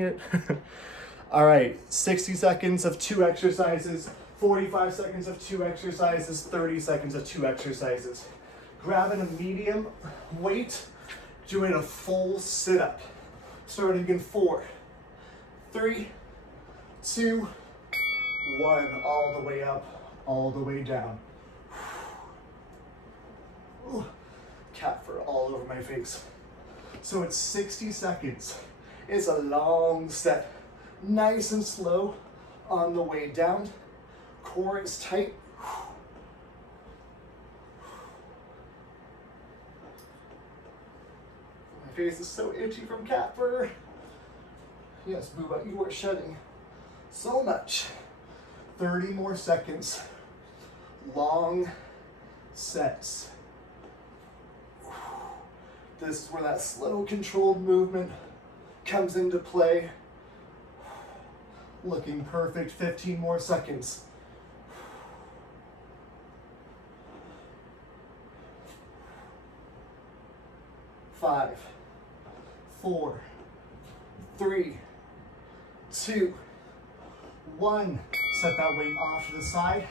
recording it. All right, 60 seconds of 2 exercises, 45 seconds of 2 exercises, 30 seconds of 2 exercises. Grabbing a medium weight, doing a full sit-up. Starting in 4, 3, 2, 1. All the way up, all the way down. Ooh, cat fur all over my face. So it's 60 seconds. It's a long set. Nice and slow on the way down. Core is tight. My face is so itchy from cat fur. Yes, Booba, you are shedding so much. 30 more seconds. Long sets. This is where that slow, controlled movement comes into play. Looking perfect. 15 more seconds. 5, 4, 3, 2, 1. Set that weight off to the side.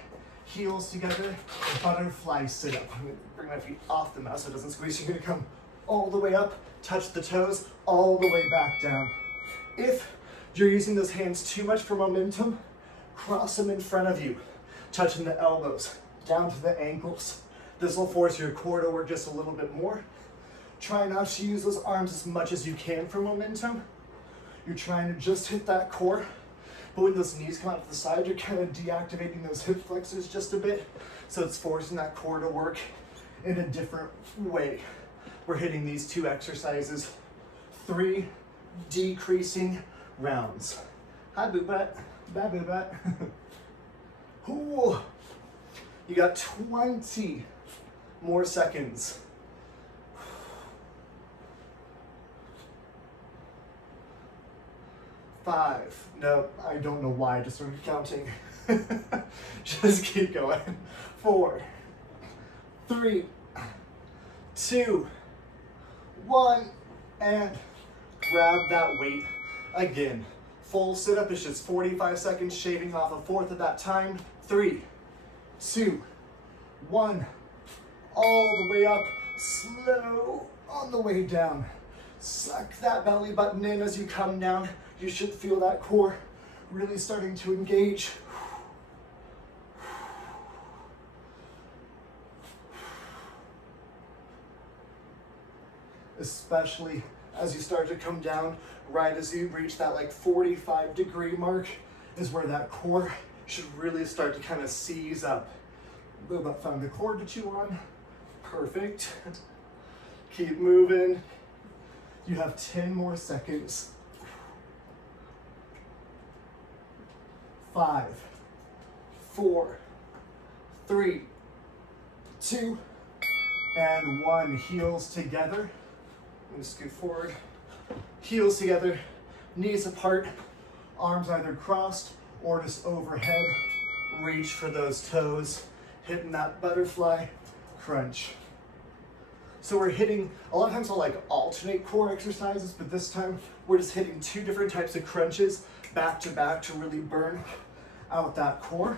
Heels together. Butterfly sit up. I'm going to bring my feet off the mat so it doesn't squeeze. You're going to come all the way up, touch the toes, all the way back down. If you're using those hands too much for momentum, cross them in front of you, touching the elbows down to the ankles. This will force your core to work just a little bit more. Try not to use those arms as much as you can for momentum. You're trying to just hit that core, but when those knees come out to the side, you're kind of deactivating those hip flexors just a bit, so it's forcing that core to work in a different way. We're hitting these 2 exercises, 3 decreasing rounds. Hi, boo butt. Bye, boo butt. Ooh. You got 20 more seconds. 5. No, I don't know why I just started counting. Just keep going. 4, 3, 2, 1, and grab that weight again. Full sit-up is just 45 seconds, shaving off a fourth of that time. 3, 2, 1, all the way up, slow on the way down. Suck that belly button in as you come down. You should feel that core really starting to engage. Especially as you start to come down, right as you reach that like 45-degree mark is where that core should really start to kind of seize up. Boom, found the cord to chew on. Perfect. Keep moving. You have 10 more seconds. 5, 4, 3, 2, and 1. Heels together. I'm going to scoot forward. Heels together, knees apart, arms either crossed or just overhead. Reach for those toes, hitting that butterfly crunch. So we're hitting, a lot of times I'll like alternate core exercises, but this time we're just hitting 2 different types of crunches back to back to really burn out that core.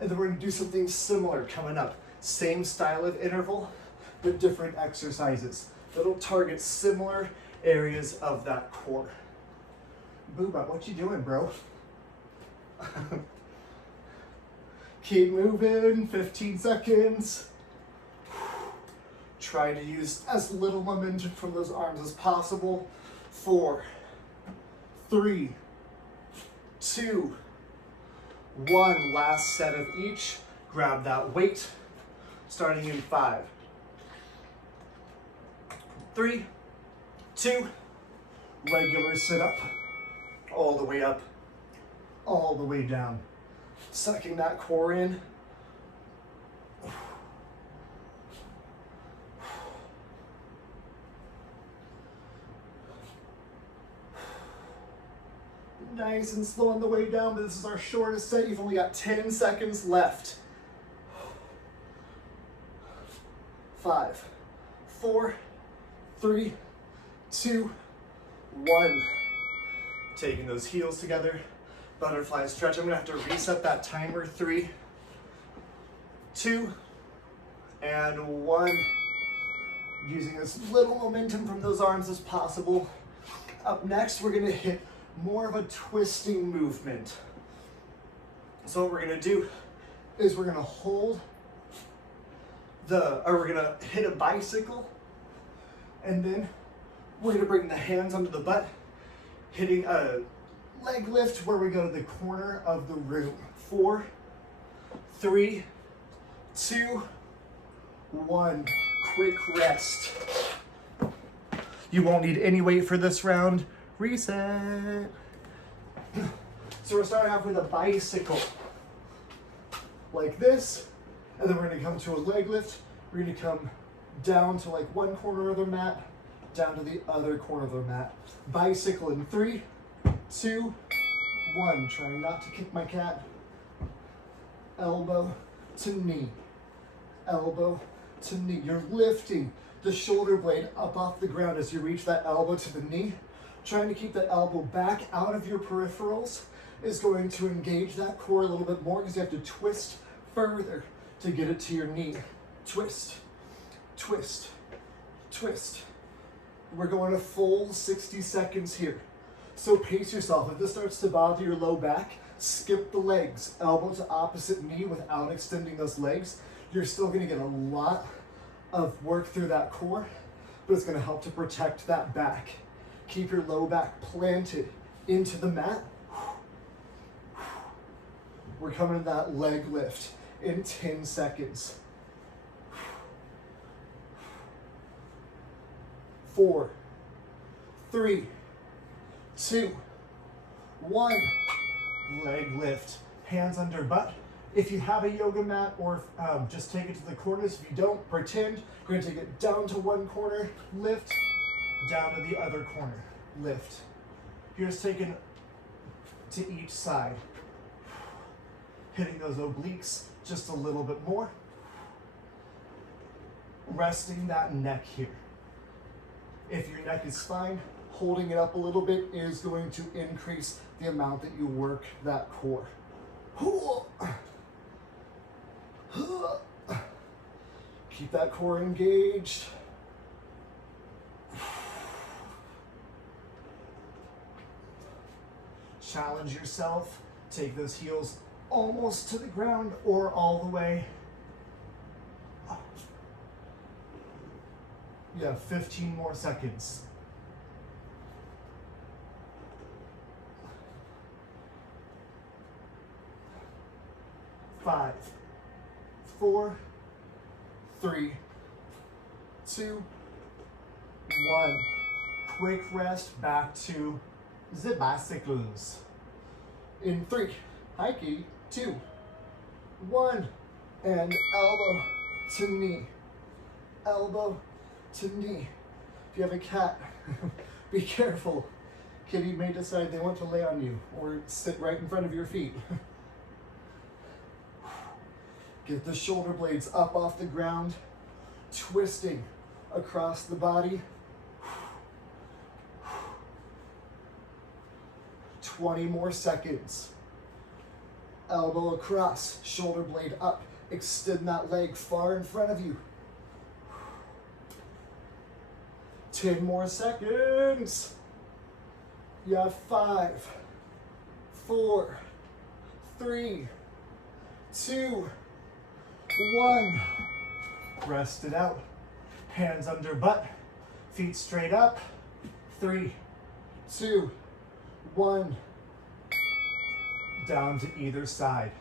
And then we're gonna do something similar coming up. Same style of interval, but different exercises that'll target similar areas of that core. Booba, what you doing, bro? Keep moving, 15 seconds. Try to use as little momentum from those arms as possible. 4, 3, 2, 1. Last set of each. Grab that weight. Starting in 5, 3, 2, regular sit up. All the way up, all the way down. Sucking that core in. Nice and slow on the way down, but this is our shortest set. You've only got 10 seconds left. 5, 4, 3, 2, 1. Taking those heels together, butterfly stretch. I'm gonna have to reset that timer. 3, 2, and 1. Using as little momentum from those arms as possible. Up next, we're gonna hit more of a twisting movement. So what we're gonna do is we're gonna hold we're gonna hit a bicycle, and then we're gonna bring the hands under the butt, hitting a leg lift where we go to the corner of the room. 4, 3, 2, 1. Quick rest. You won't need any weight for this round. Reset. So we're starting off with a bicycle, like this, and then we're gonna come to a leg lift. We're gonna come down to like one corner of the mat, down to the other corner of the mat. Bicycle in 3, 2, 1. Trying not to kick my cat. Elbow to knee. Elbow to knee. You're lifting the shoulder blade up off the ground as you reach that elbow to the knee. Trying to keep that elbow back out of your peripherals is going to engage that core a little bit more because you have to twist further to get it to your knee. Twist, twist, twist. We're going a full 60 seconds here. So pace yourself. If this starts to bother your low back, skip the legs. Elbow to opposite knee without extending those legs. You're still gonna get a lot of work through that core, but it's gonna help to protect that back. Keep your low back planted into the mat. We're coming to that leg lift in 10 seconds. 4, 3, 2, 1. Leg lift. Hands under butt. If you have a yoga mat, or just take it to the corners. If you don't, pretend. We're gonna take it down to one corner, lift, down to the other corner, lift. You're just taking to each side. Hitting those obliques just a little bit more. Resting that neck here. If your neck is fine, holding it up a little bit is going to increase the amount that you work that core. Keep that core engaged. Challenge yourself. Take those heels almost to the ground or all the way. You have 15 more seconds. 5, 4, 3, 2, 1. Quick rest back to the bicycles. In 3, hikey, 2, 1, and elbow to knee. Elbow to knee. If you have a cat, be careful. Kitty may decide they want to lay on you or sit right in front of your feet. Get the shoulder blades up off the ground, twisting across the body. 20 more seconds. Elbow across, shoulder blade up. Extend that leg far in front of you. 10 more seconds. You have 5, 4, 3, 2, 1. Rest it out. Hands under butt, feet straight up. 3, 2, 1. Down to either side.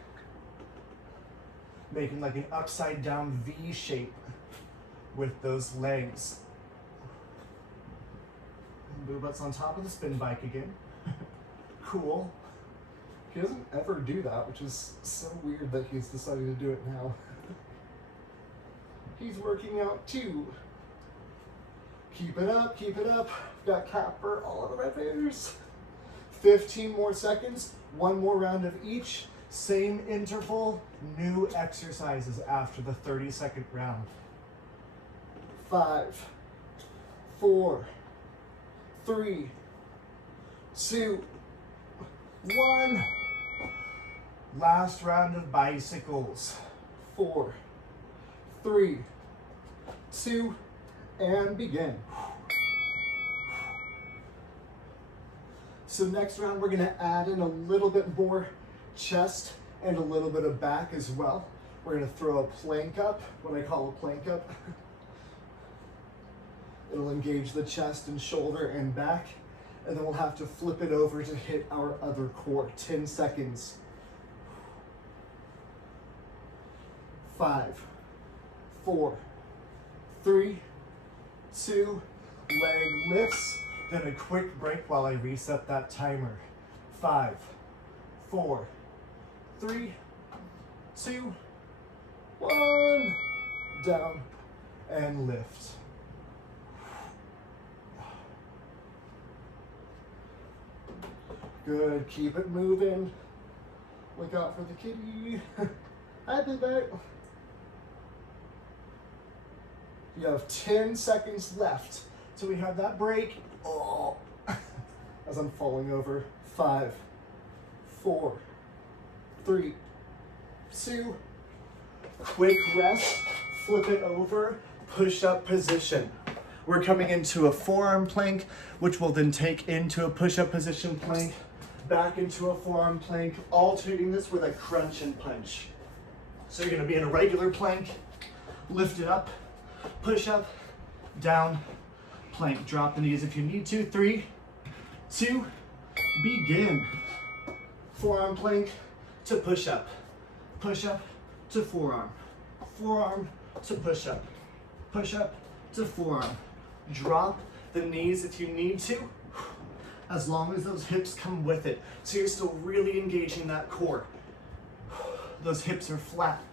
Making like an upside down V shape with those legs. Boo butts on top of the spin bike again. Cool. He doesn't ever do that, which is so weird that he's decided to do it now. He's working out too. Keep it up, keep it up. Got cat fur all over my fingers. 15 more seconds, one more round of each. Same interval, new exercises after the 30-second round. 5, 4, 3, 2, 1. Last round of bicycles. 4, 3, 2, and begin. So next round, we're gonna add in a little bit more chest and a little bit of back as well. We're gonna throw a plank up, what I call a plank up. It'll engage the chest and shoulder and back, and then we'll have to flip it over to hit our other core. 10 seconds. 5, 4, 3, 2, leg lifts, then a quick break while I reset that timer. 5, 4, 3, 2, 1, down and lift. Good, keep it moving. Look out for the kitty. Hi, Boo-Boo. You have 10 seconds left. So we have that break. Oh, as I'm falling over. 5, 4, 3, 2. Quick rest. Flip it over. Push-up position. We're coming into a forearm plank, which will then take into a push-up position plank, back into a forearm plank, alternating this with a crunch and punch. So you're gonna be in a regular plank, lift it up, push up, down, plank. Drop the knees if you need to. 3, 2, begin. Forearm plank to push up to forearm, forearm to push up to forearm. Drop the knees if you need to, as long as those hips come with it. So you're still really engaging that core. Those hips are flat.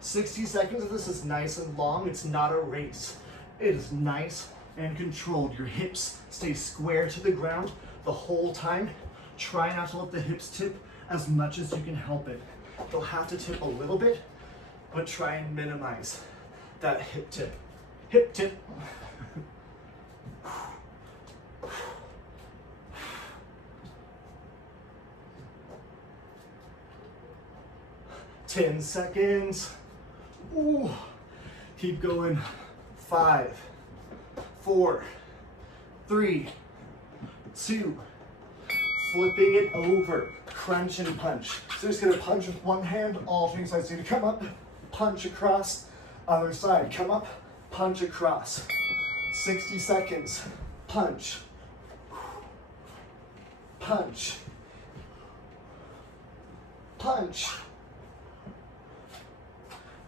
60 seconds of this is nice and long. It's not a race. It is nice and controlled. Your hips stay square to the ground the whole time. Try not to let the hips tip as much as you can help it. They'll have to tip a little bit, but try and minimize that hip tip. Hip tip. 10 seconds. Ooh. Keep going. 5, 4, 3, 2. Flipping it over. Crunch and punch. So just gonna punch with one hand, alternating sides. So you come up, punch across, other side. Come up, punch across. 60 seconds. Punch. Punch. Punch.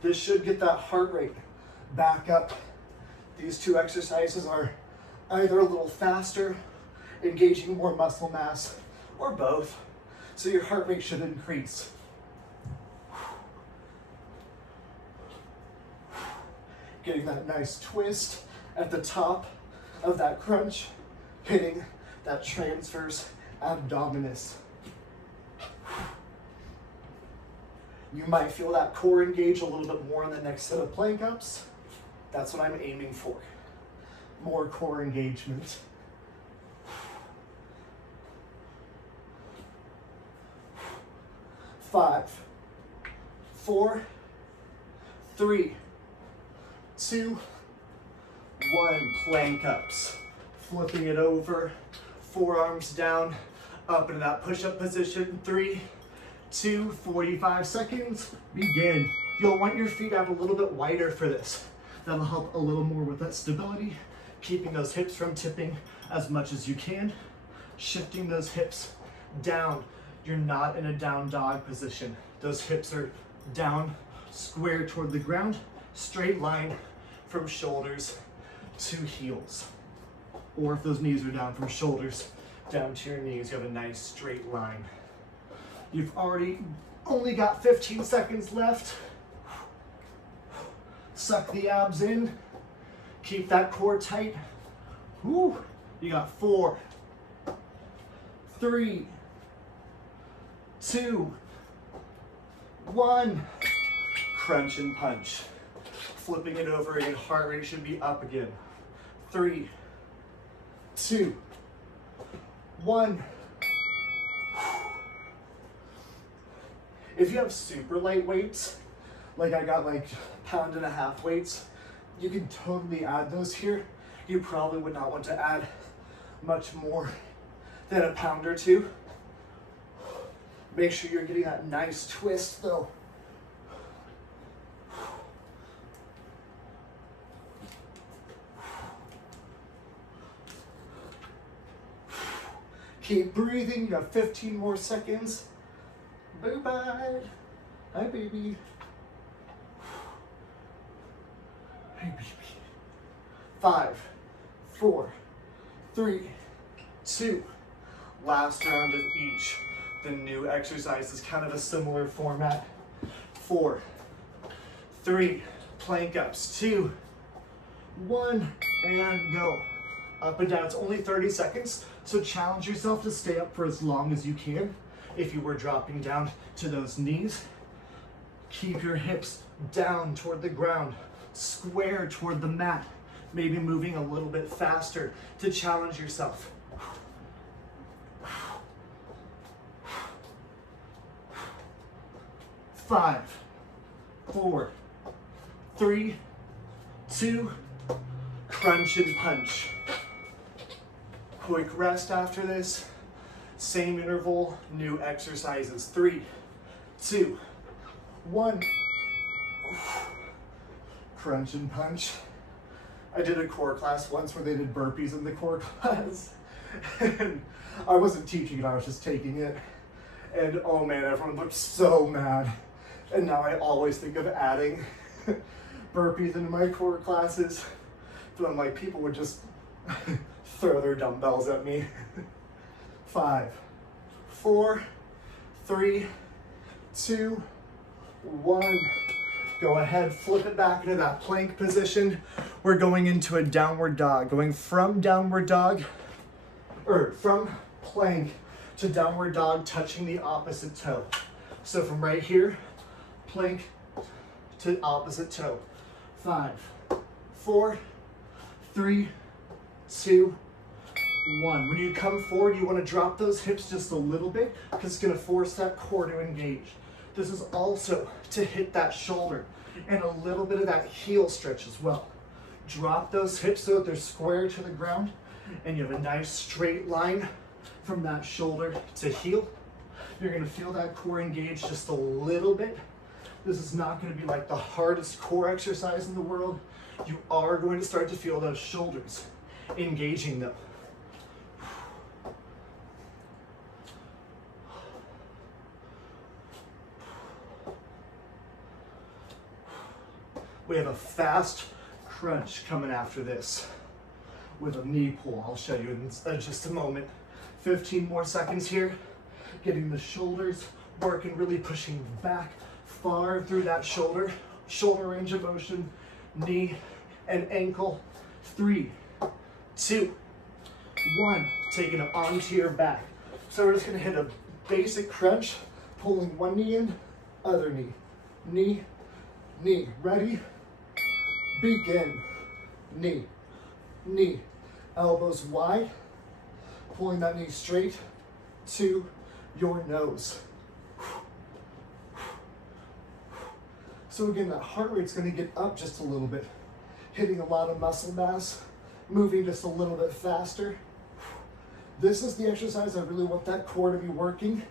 This should get that heart rate back up. These two exercises are either a little faster, engaging more muscle mass, or both. So your heart rate should increase. Getting that nice twist at the top of that crunch, hitting that transverse abdominis. You might feel that core engage a little bit more in the next set of plank ups. That's what I'm aiming for. More core engagement. 5, 4, 3, 2, 1. Plank ups. Flipping it over, forearms down, up into that push-up position. 3, 2, 45 seconds, begin. You'll want your feet out a little bit wider for this. That'll help a little more with that stability, keeping those hips from tipping as much as you can, shifting those hips down. You're not in a down dog position. Those hips are down, square toward the ground, straight line from shoulders to heels. Or if those knees are down, from shoulders down to your knees, you have a nice straight line. You've only got 15 seconds left. Suck the abs in. Keep that core tight. Woo. You got 4, 3, 2, 1. Crunch and punch. Flipping it over again. Heart rate should be up again. 3, 2, 1. If you have super light weights, like I got like 1.5 pound weights, you can totally add those here. You probably would not want to add much more than 1 pound or 2. Make sure you're getting that nice twist though. Keep breathing, you have 15 more seconds. Bye-bye. Hi, baby. Hey, baby. 5, 4, 3, 2. Last round of each. The new exercise is kind of a similar format. 4, 3, plank ups, 2, 1, and go. Up and down, it's only 30 seconds, so challenge yourself to stay up for as long as you can. If you were dropping down to those knees, keep your hips down toward the ground, square toward the mat, maybe moving a little bit faster to challenge yourself. 5, 4, 3, 2, crunch and punch. Quick rest after this. Same interval, new exercises. 3, 2, 1. Crunch and punch. I did a core class once where they did burpees in the core class. And I wasn't teaching it, I was just taking it. And oh man, everyone looked so mad. And now I always think of adding burpees into my core classes. But I'm like, people would just throw their dumbbells at me. 5, 4, 3, 2, 1. Go ahead, flip it back into that plank position. We're going into a downward dog. Going from downward dog, or from plank to downward dog, touching the opposite toe. So from right here, plank to opposite toe. 5, 4, 3, 2, 1. When you come forward, you want to drop those hips just a little bit because it's going to force that core to engage. This is also to hit that shoulder and a little bit of that heel stretch as well. Drop those hips so that they're square to the ground and you have a nice straight line from that shoulder to heel. You're going to feel that core engage just a little bit. This is not going to be like the hardest core exercise in the world. You are going to start to feel those shoulders engaging though. We have a fast crunch coming after this with a knee pull. I'll show you in just a moment. 15 more seconds here. Getting the shoulders working, really pushing back far through that shoulder range of motion, knee and ankle. 3, 2, 1. Taking it onto your back. So we're just gonna hit a basic crunch, pulling one knee in, other knee, knee, knee. Ready? Begin. Knee, knee. Elbows wide, pulling that knee straight to your nose. So again, that heart rate's gonna get up just a little bit, hitting a lot of muscle mass, moving just a little bit faster. This is the exercise I really want that core to be working.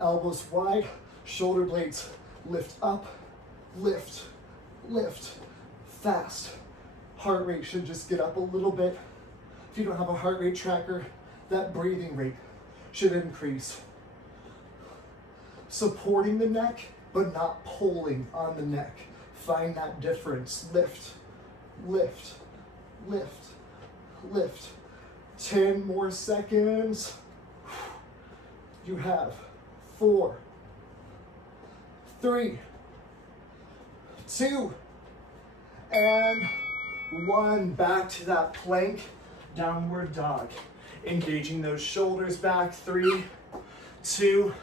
Elbows wide, shoulder blades lift up, lift, lift, fast. Heart rate should just get up a little bit. If you don't have a heart rate tracker, that breathing rate should increase. Supporting the neck, but not pulling on the neck. Find that difference. Lift, lift, lift, lift. 10 more seconds. You have 4, 3, 2, and 1. Back to that plank, downward dog. Engaging those shoulders back. 3, 2,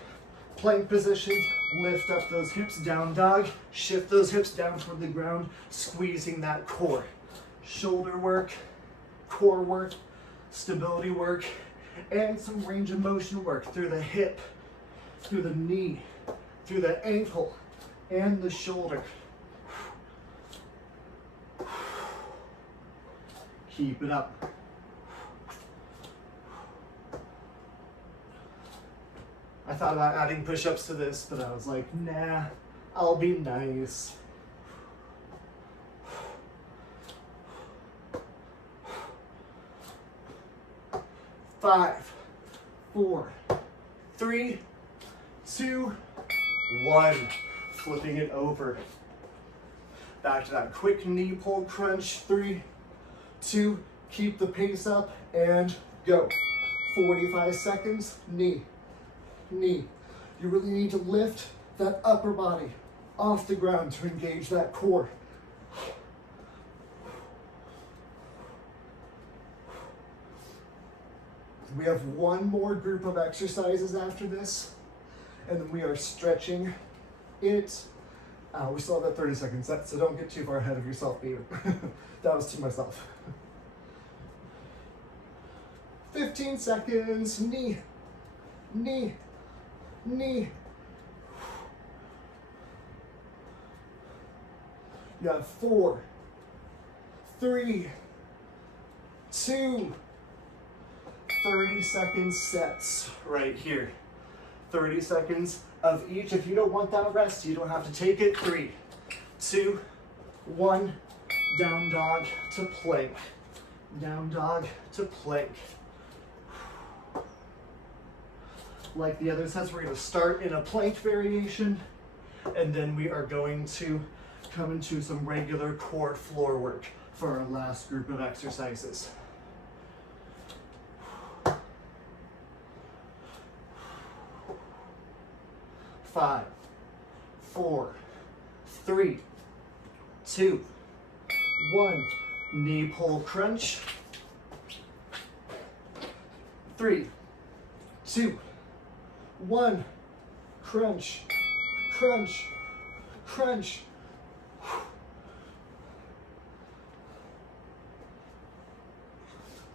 plank position. Lift up those hips, down dog. Shift those hips down toward the ground, squeezing that core. Shoulder work, core work, stability work, and some range of motion work through the hip, through the knee, through the ankle and the shoulder. Keep it up. I thought about adding push-ups to this, but I was like, nah, I'll be nice. Five, 4, 3, 2, 1. Flipping it over. Back to that quick knee pull crunch. 3, 2, keep the pace up and go. 45 seconds, knee, knee. You really need to lift that upper body off the ground to engage that core. We have one more group of exercises after this, and then we are stretching it. We still have that 30 seconds, so don't get too far ahead of yourself either. That was to myself. 15 seconds, knee, knee, knee. You have 4, 3, 2, 30-second sets right here. 30 seconds of each. If you don't want that rest, you don't have to take it. 3, 2, 1. Down dog to plank. Down dog to plank. Like the other sets, we're going to start in a plank variation, and then we are going to come into some regular core floor work for our last group of exercises. 5, 4, 3, 2, 1. Knee pull crunch. 3, 2, 1. Crunch, crunch, crunch.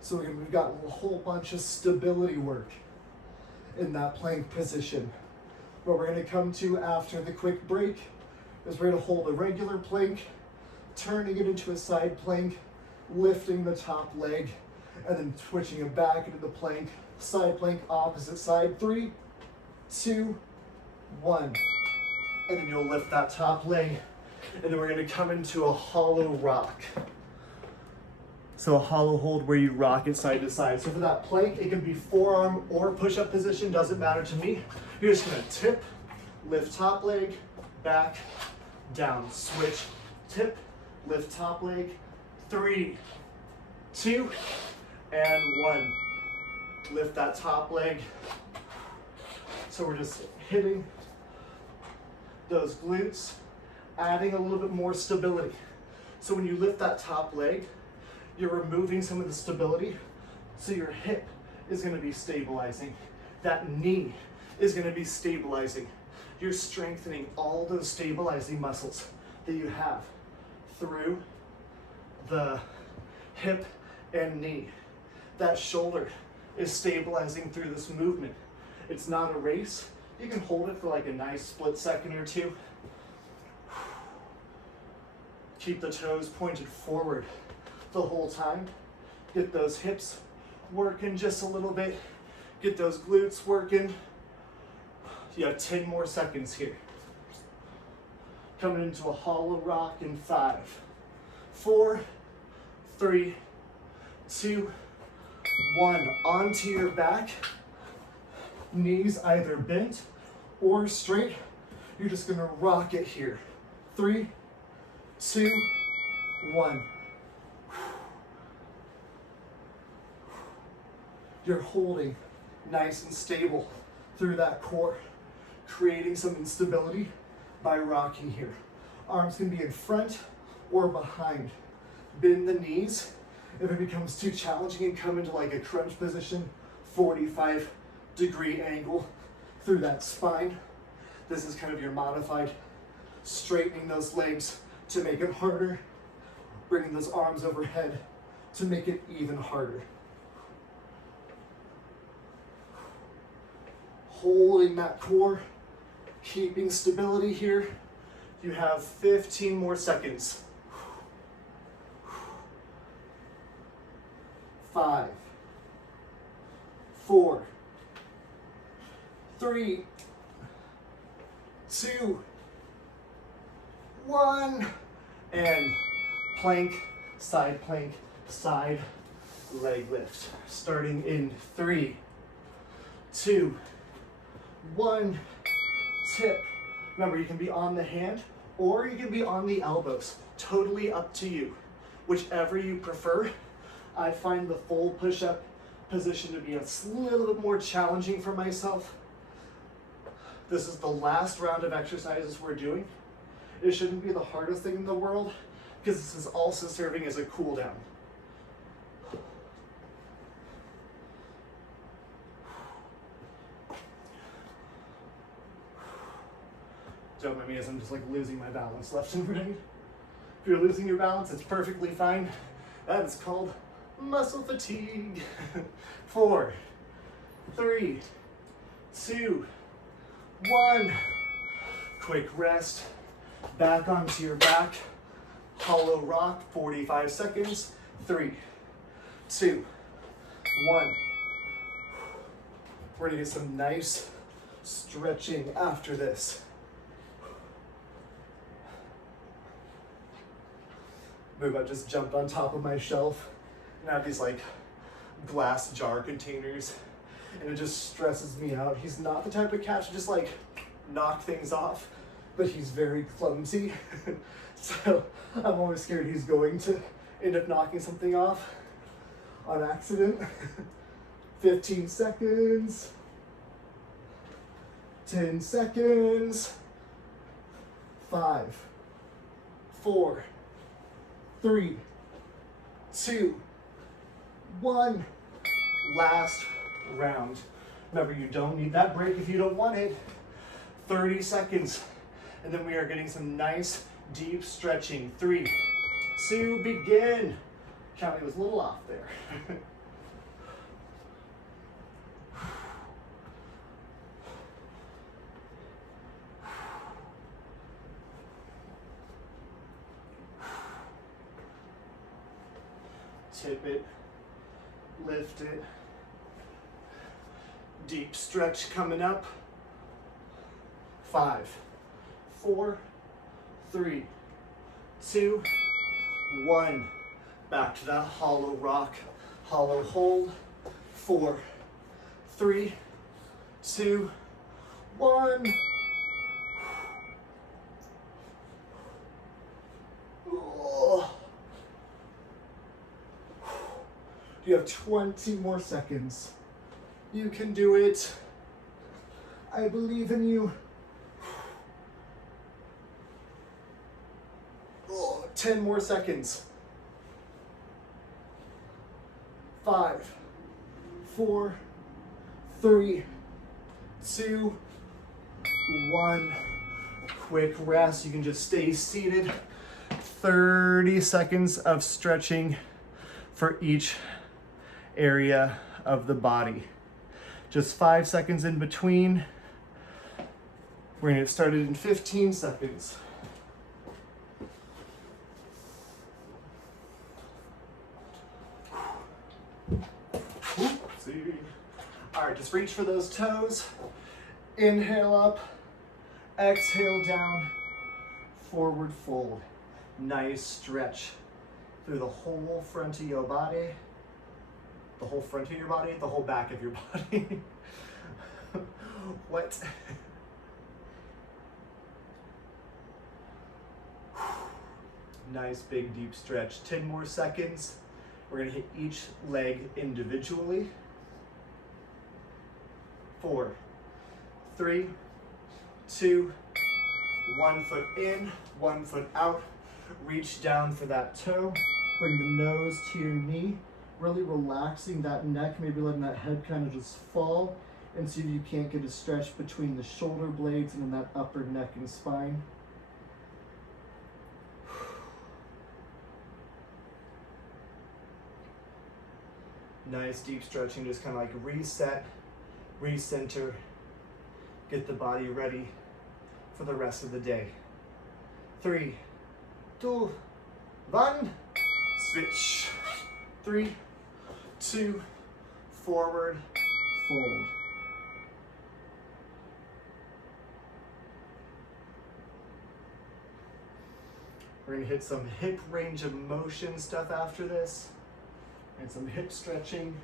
So we've got a whole bunch of stability work in that plank position. What we're going to come to after the quick break is we're going to hold a regular plank, turning it into a side plank, lifting the top leg, and then switching it back into the plank, side plank, opposite side. 3, 2, 1. And then you'll lift that top leg, and then we're going to come into a hollow rock. So a hollow hold where you rock it side to side. So for that plank, it can be forearm or push-up position, doesn't matter to me. You're just gonna tip, lift top leg, back, down, switch, tip, lift top leg. 3, 2, and 1. Lift that top leg. So we're just hitting those glutes, adding a little bit more stability. So when you lift that top leg, you're removing some of the stability, so your hip is going to be stabilizing. That knee is going to be stabilizing. You're strengthening all those stabilizing muscles that you have through the hip and knee. That shoulder is stabilizing through this movement. It's not a race. You can hold it for like a nice split second or two. Keep the toes pointed forward the whole time. Get those hips working just a little bit. Get those glutes working. You have 10 more seconds here. Coming into a hollow rock in 5, 4, 3, 2, 1. Onto your back. Knees either bent or straight. You're just gonna rock it here. 3, 2, 1. You're holding nice and stable through that core, creating some instability by rocking here. Arms can be in front or behind. Bend the knees. If it becomes too challenging, and come into like a crunch position, 45-degree angle through that spine. This is kind of your modified straightening those legs to make it harder, bringing those arms overhead to make it even harder. Holding that core, Keeping stability here. You have 15 more seconds. 5, 4, 3, 2, 1, and plank, side, leg lift. Starting in 3, 2, 1, tip. Remember, you can be on the hand or you can be on the elbows. Totally up to you. Whichever you prefer. I find the full push-up position to be a little bit more challenging for myself. This is the last round of exercises we're doing. It shouldn't be the hardest thing in the world because this is also serving as a cool down. Don't mind me as I'm just like losing my balance left and right. If you're losing your balance, it's perfectly fine. That is called muscle fatigue. 4, 3, 2, 1. Quick rest. Back onto your back. Hollow rock, 45 seconds. 3, 2, 1. We're gonna get some nice stretching after this. Move, I just jumped on top of my shelf and I have these like glass jar containers and it just stresses me out. He's not the type of cat to just like knock things off, but he's very clumsy. So I'm always scared he's going to end up knocking something off on accident. 15 seconds. 10 seconds. 5, 4, 3, 2, 1. Last round. Remember, you don't need that break if you don't want it. 30 seconds. And then we are getting some nice deep stretching. 3, 2, begin. Counting was a little off there. Tip it, lift it, deep stretch coming up. 5, 4, 3, 2, 1. Back to that hollow rock, hollow hold. 4, 3, 2, 1. You have 20 more seconds. You can do it. I believe in you. 10 more seconds. 5, 4, 3, 2, 1. Quick rest. You can just stay seated. 30 seconds of stretching for each area of the body. Just 5 seconds in between. We're gonna get started in 15 seconds. Oopsie. All right, just reach for those toes. Inhale up, exhale down, forward fold. Nice stretch through the whole front of your body. The whole front of your body, the whole back of your body. What? Nice big deep stretch. 10 more seconds. We're gonna hit each leg individually. 4, 3, 2, 1 foot in, 1 foot out. Reach down for that toe. Bring the nose to your knee. Really relaxing that neck, maybe letting that head kind of just fall and see if you can't get a stretch between the shoulder blades and in that upper neck and spine. Nice deep stretching, just kind of like reset, recenter, get the body ready for the rest of the day. 3, 2, 1. Switch. 3, 2, forward, fold. We're gonna hit some hip range of motion stuff after this and some hip stretching.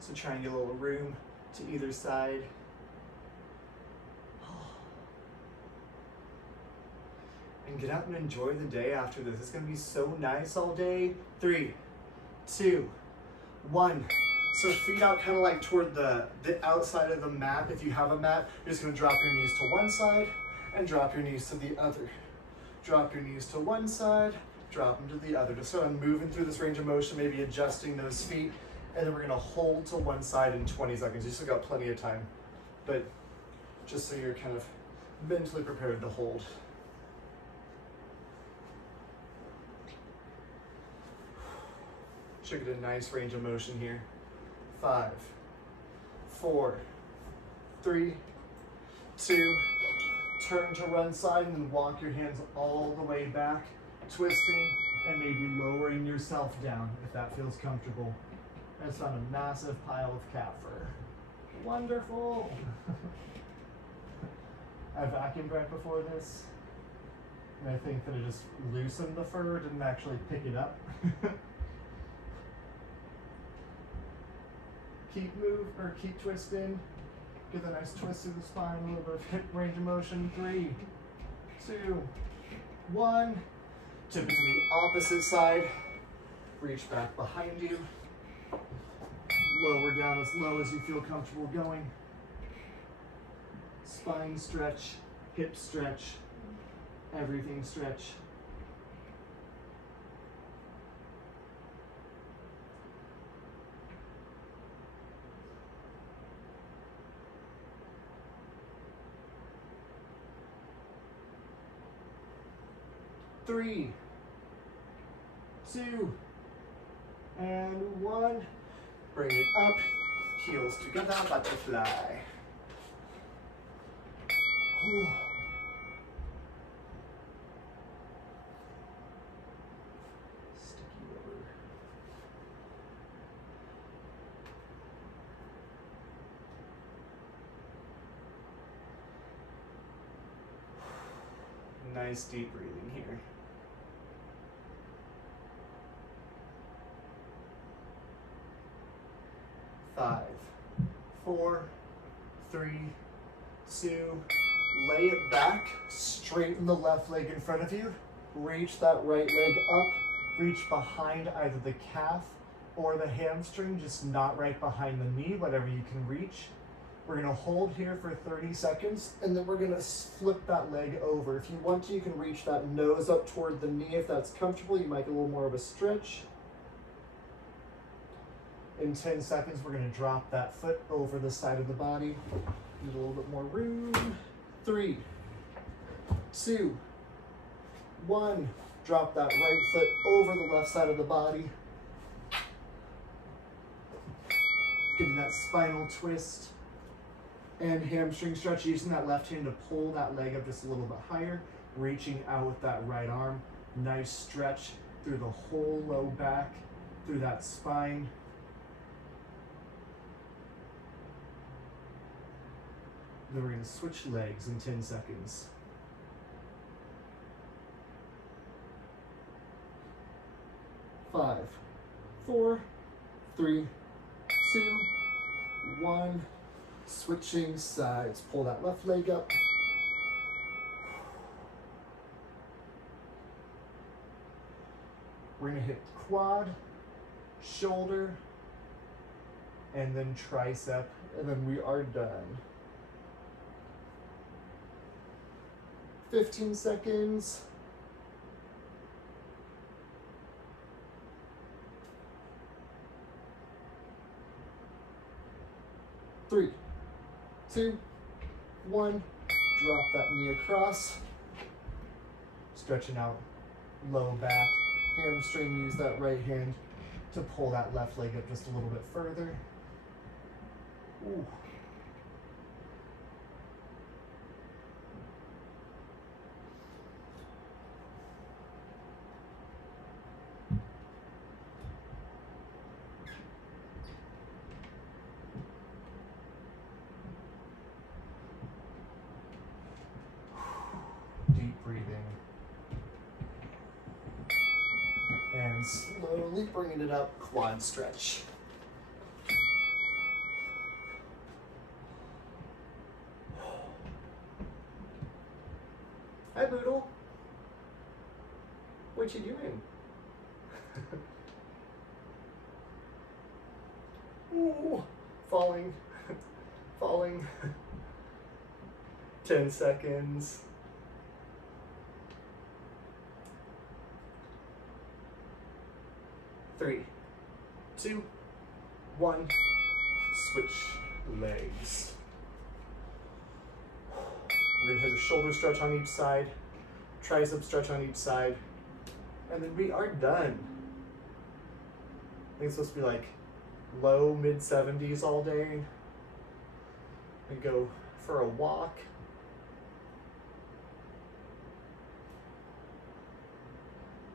So try and get a little room to either side. And get out and enjoy the day after this. It's gonna be so nice all day. 3, 2, 1. So feet out kind of like toward the outside of the mat. If you have a mat, you're just gonna drop your knees to one side and drop your knees to the other. Drop your knees to one side, drop them to the other. Just sort of moving through this range of motion, maybe adjusting those feet. And then we're gonna hold to one side in 20 seconds. You still got plenty of time, but just so you're kind of mentally prepared to hold. Should get a nice range of motion here. 5, 4, 3, 2, turn to run side and then walk your hands all the way back, twisting and maybe lowering yourself down if that feels comfortable. I just found a massive pile of cat fur. Wonderful. I vacuumed right before this, and I think that I just loosened the fur, didn't actually pick it up. Keep twisting. Get a nice twist through the spine, a little bit of hip range of motion. 3, 2, 1. Tip it to the opposite side. Reach back behind you. Lower down as low as you feel comfortable going. Spine stretch, hip stretch, everything stretch. Three, 2, and 1. Bring it up, heels together, butterfly. Sticky rubber. Nice deep breathing here. 5, 4, 3, 2, lay it back, straighten the left leg in front of you, reach that right leg up, reach behind either the calf or the hamstring, just not right behind the knee, whatever you can reach. We're gonna hold here for 30 seconds, and then we're gonna flip that leg over. If you want to, you can reach that nose up toward the knee if that's comfortable. You might get a little more of a stretch. In 10 seconds, we're gonna drop that foot over the side of the body. Need a little bit more room. 3, 2, 1. Drop that right foot over the left side of the body. Getting that spinal twist and hamstring stretch, using that left hand to pull that leg up just a little bit higher, reaching out with that right arm. Nice stretch through the whole low back, through that spine. Then we're going to switch legs in 10 seconds. 5, 4, 3, 2, 1. Switching sides. Pull that left leg up. We're going to hit quad, shoulder, and then tricep, and then we are done. 15 seconds. 3, 2, 1. Drop that knee across. Stretching out low back, hamstring. Use that right hand to pull that left leg up just a little bit further. Ooh. slowly bringing it up, quad stretch. Hi, Boodle. What you doing? Ooh, falling, falling. 10 seconds. 3, 2, 1. Switch legs. We're gonna hit a shoulder stretch on each side, tricep stretch on each side, and then we are done. I think it's supposed to be like low, mid 70s all day. And go for a walk.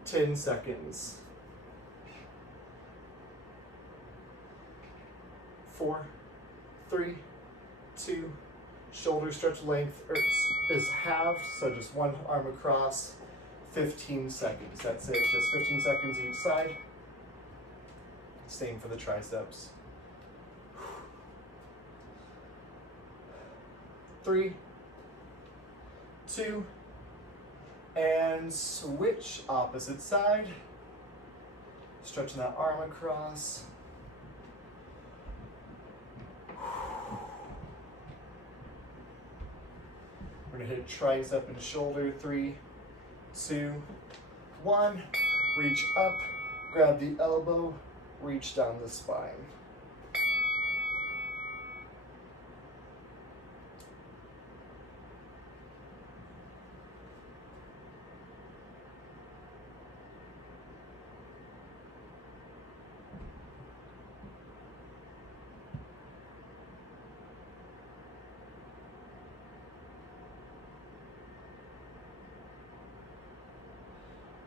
Ten seconds. 4, 3, 2, shoulder stretch length is halved, so just one arm across, 15 seconds. That's it, just 15 seconds each side. Same for the triceps. 3, 2, and switch opposite side. Stretching that arm across. We're gonna hit tricep and shoulder. 3, 2, 1. Reach up, grab the elbow, reach down the spine.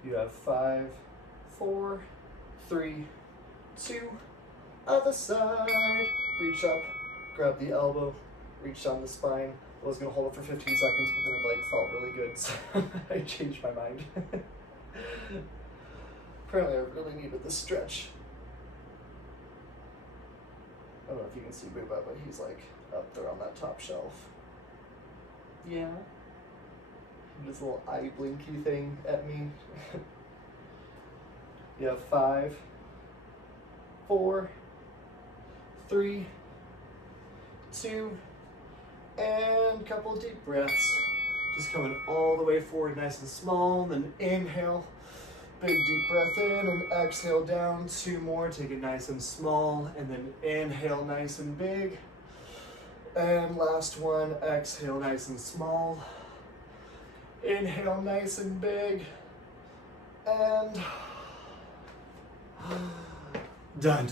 You have 5, 4, 3, 2, other side. Reach up, grab the elbow, reach down the spine. I was gonna hold it for 15 seconds, but then it felt really good, so I changed my mind. Apparently I really needed this stretch. I don't know if you can see Booba, but he's up there on that top shelf. Yeah. This little eye blinky thing at me. You have 5, 4, 3, 2, and a couple of deep breaths. Just coming all the way forward nice and small, then inhale, big deep breath in, and exhale down. 2 more, take it nice and small, and then inhale nice and big. And last one, exhale nice and small. Inhale nice and big, and done.